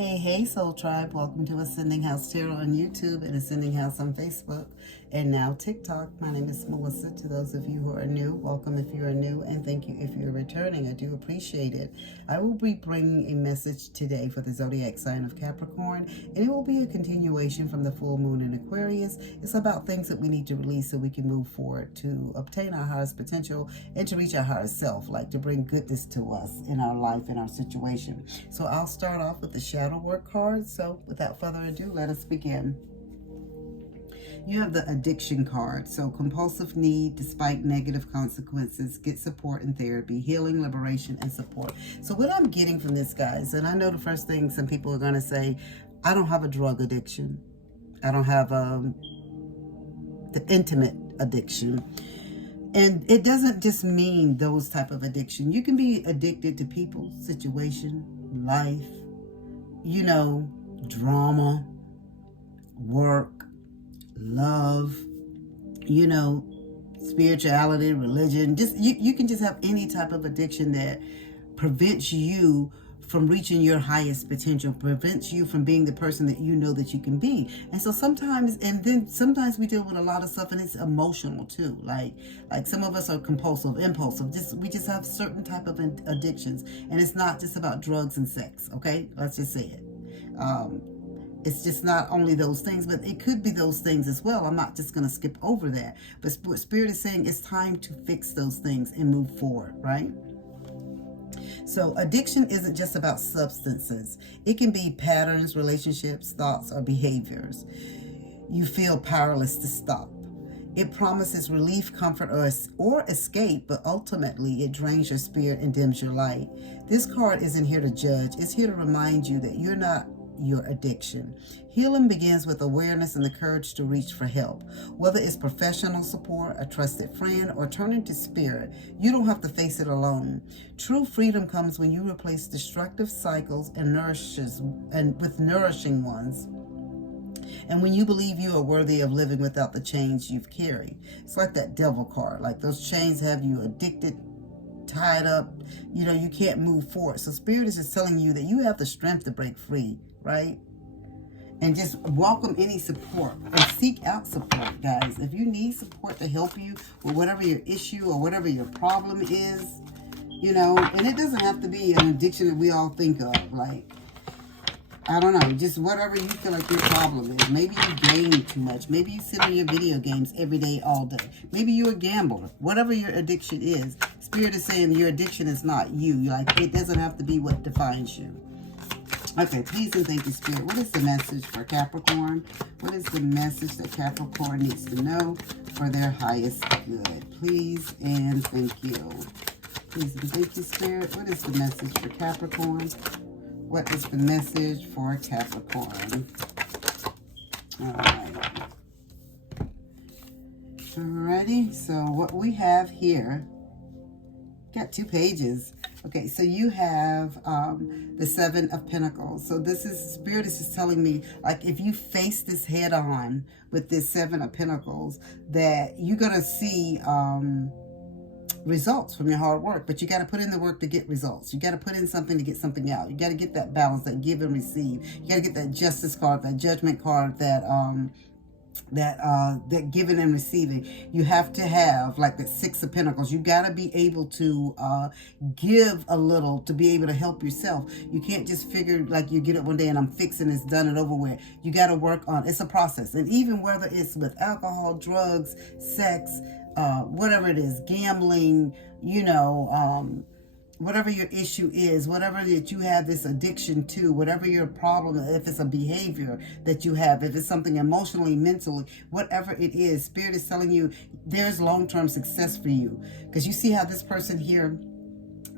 Hey, Soul Tribe. Welcome to Ascending House Tarot on YouTube and Ascending House on Facebook and now TikTok. My name is Melissa. To those of you who are new, welcome if you are new, and thank you if you're returning. I do appreciate it. I will be bringing a message today for the zodiac sign of Capricorn, and it will be a continuation from the full moon in Aquarius. It's about things that we need to release so we can move forward to obtain our highest potential and to reach our highest self, like to bring goodness to us in our life, in our situation. So I'll start off with the shadow work card. So without further ado, let us begin. You have the addiction card. So compulsive need despite negative consequences, get support in therapy, healing, liberation, and support. So what I'm getting from this, guys, and I know the first thing some people are going to say, I don't have a drug addiction. I don't have the intimate addiction. And it doesn't just mean those type of addiction. You can be addicted to people, situation, life, drama, work, love, spirituality, religion. Just you can just have any type of addiction that prevents you from reaching your highest potential, prevents you from being the person that you know that you can be. And so sometimes we deal with a lot of stuff, and it's emotional too. Like some of us are compulsive, impulsive. We just have certain type of addictions, and it's not just about drugs and sex. Okay, let's just say it. It's just not only those things, but it could be those things as well. I'm not just going to skip over that. But what Spirit is saying, it's time to fix those things and move forward, right? So addiction isn't just about substances. It can be patterns, relationships, thoughts, or behaviors. You feel powerless to stop. It promises relief, comfort, or escape, but ultimately it drains your spirit and dims your light. This card isn't here to judge. It's here to remind you that you're not your addiction. Healing begins with awareness and the courage to reach for help. Whether it's professional support, a trusted friend, or turning to spirit, you don't have to face it alone. True freedom comes when you replace destructive cycles with nourishing ones. And when you believe you are worthy of living without the chains you've carried. It's like that devil card. Like those chains have you addicted, tied up, you can't move forward. So Spirit is just telling you that you have the strength to break free, right? And just welcome any support and seek out support, guys. If you need support to help you with whatever your issue or whatever your problem is, and it doesn't have to be an addiction that we all think of, like, I don't know, just whatever you feel like your problem is. Maybe you game too much. Maybe you sit on your video games every day, all day. Maybe you're a gambler. Whatever your addiction is, Spirit is saying your addiction is not you. Like, it doesn't have to be what defines you. Okay, please and thank you, Spirit. What is the message for Capricorn? What is the message that Capricorn needs to know for their highest good? Please and thank you. Please and thank you, Spirit. What is the message for Capricorn? What is the message for Capricorn? All right. Alrighty, so what we have here, got 2 pages. Okay, so you have the 7 of Pentacles. So this is, Spirit is just telling me, like, if you face this head on with this 7 of Pentacles, that you're going to see results from your hard work. But you got to put in the work to get results. You got to put in something to get something out. You got to get that balance, that give and receive. You got to get that justice card, that judgment card, that giving and receiving. You have to have like that 6 of Pentacles. You got to be able to give a little to be able to help yourself. You can't just figure like you get it one day and I'm fixing, it's done and over with. You got to work on, it's a process. And even whether it's with alcohol, drugs, sex, whatever it is, gambling, whatever your issue is, whatever that you have this addiction to, whatever your problem, if it's a behavior that you have, if it's something emotionally, mentally, whatever it is, Spirit is telling you there's long-term success for you. Because you see how this person here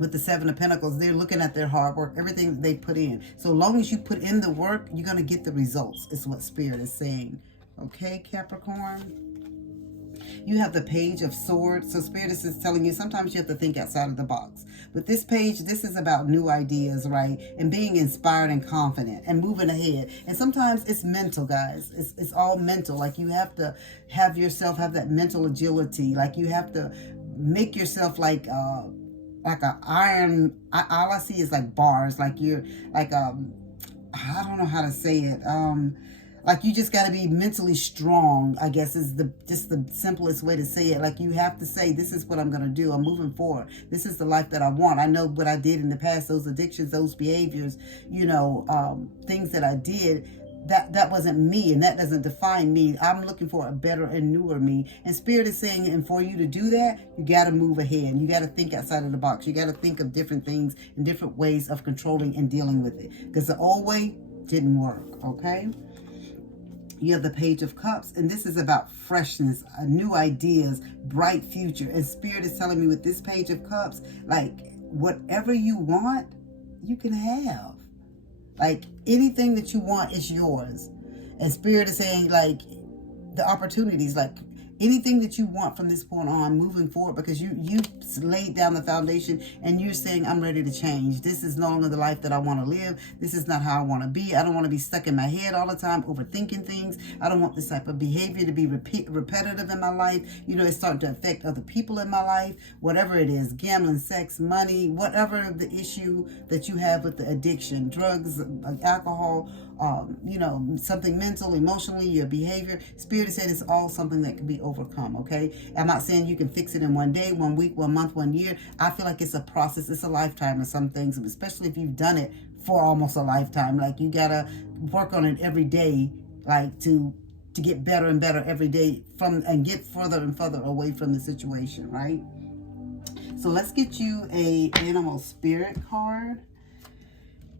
with the 7 of Pentacles, they're looking at their hard work, everything they put in. So long as you put in the work, you're going to get the results, is what Spirit is saying. Okay, Capricorn? You have the Page of Swords. So Spirit is telling you sometimes you have to think outside of the box. But this page, this is about new ideas, right? And being inspired and confident and moving ahead. And sometimes it's mental, guys. It's all mental. Like you have to have yourself have that mental agility. Like you have to make yourself like a iron. All I see is like bars. Like you're like I don't know how to say it. Like you just got to be mentally strong, I guess is just the simplest way to say it. Like you have to say, this is what I'm going to do. I'm moving forward. This is the life that I want. I know what I did in the past, those addictions, those behaviors, things that I did. That wasn't me, and that doesn't define me. I'm looking for a better and newer me. And Spirit is saying, and for you to do that, you got to move ahead. You got to think outside of the box. You got to think of different things and different ways of controlling and dealing with it. Because the old way didn't work, okay? You have the Page of Cups, and this is about freshness, new ideas, bright future. And Spirit is telling me with this Page of Cups, like whatever you want, you can have. Like anything that you want is yours. And Spirit is saying like the opportunities, like anything that you want from this point on moving forward, because you laid down the foundation and you're saying, I'm ready to change. This is no longer the life that I want to live. This is not how I want to be. I don't want to be stuck in my head all the time overthinking things. I don't want this type of behavior to be repetitive in my life. It's starting to affect other people in my life, whatever it is, gambling, sex, money, whatever the issue that you have with the addiction, drugs, alcohol, something mental, emotionally, your behavior. Spirit has said it's all something that can be overcome, okay? I'm not saying you can fix it in one day, 1 week, 1 month, 1 year. I feel like it's a process. It's a lifetime of some things, especially if you've done it for almost a lifetime. Like you got to work on it every day, like to get better and better every day and get further and further away from the situation, right? So let's get you a animal spirit card.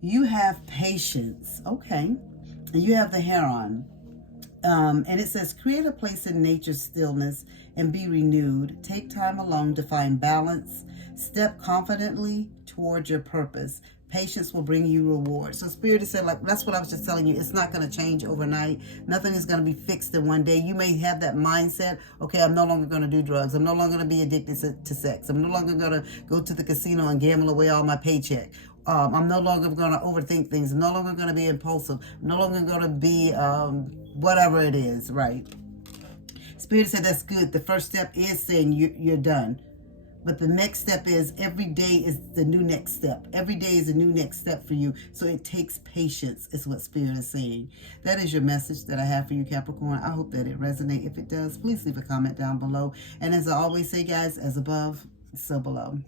You have patience, okay? And you have the heron. And it says, create a place in nature's stillness and be renewed. Take time alone to find balance. Step confidently toward your purpose. Patience will bring you reward. So Spirit has said, like, that's what I was just telling you. It's not going to change overnight. Nothing is going to be fixed in one day. You may have that mindset, okay, I'm no longer going to do drugs. I'm no longer going to be addicted to sex. I'm no longer going to go to the casino and gamble away all my paycheck. I'm no longer going to overthink things. I'm no longer going to be impulsive. I'm no longer going to be whatever it is, right? Spirit said that's good. The first step is saying you're done. But the next step is every day is the new next step. Every day is a new next step for you. So it takes patience is what Spirit is saying. That is your message that I have for you, Capricorn. I hope that it resonates. If it does, please leave a comment down below. And as I always say, guys, as above, so below.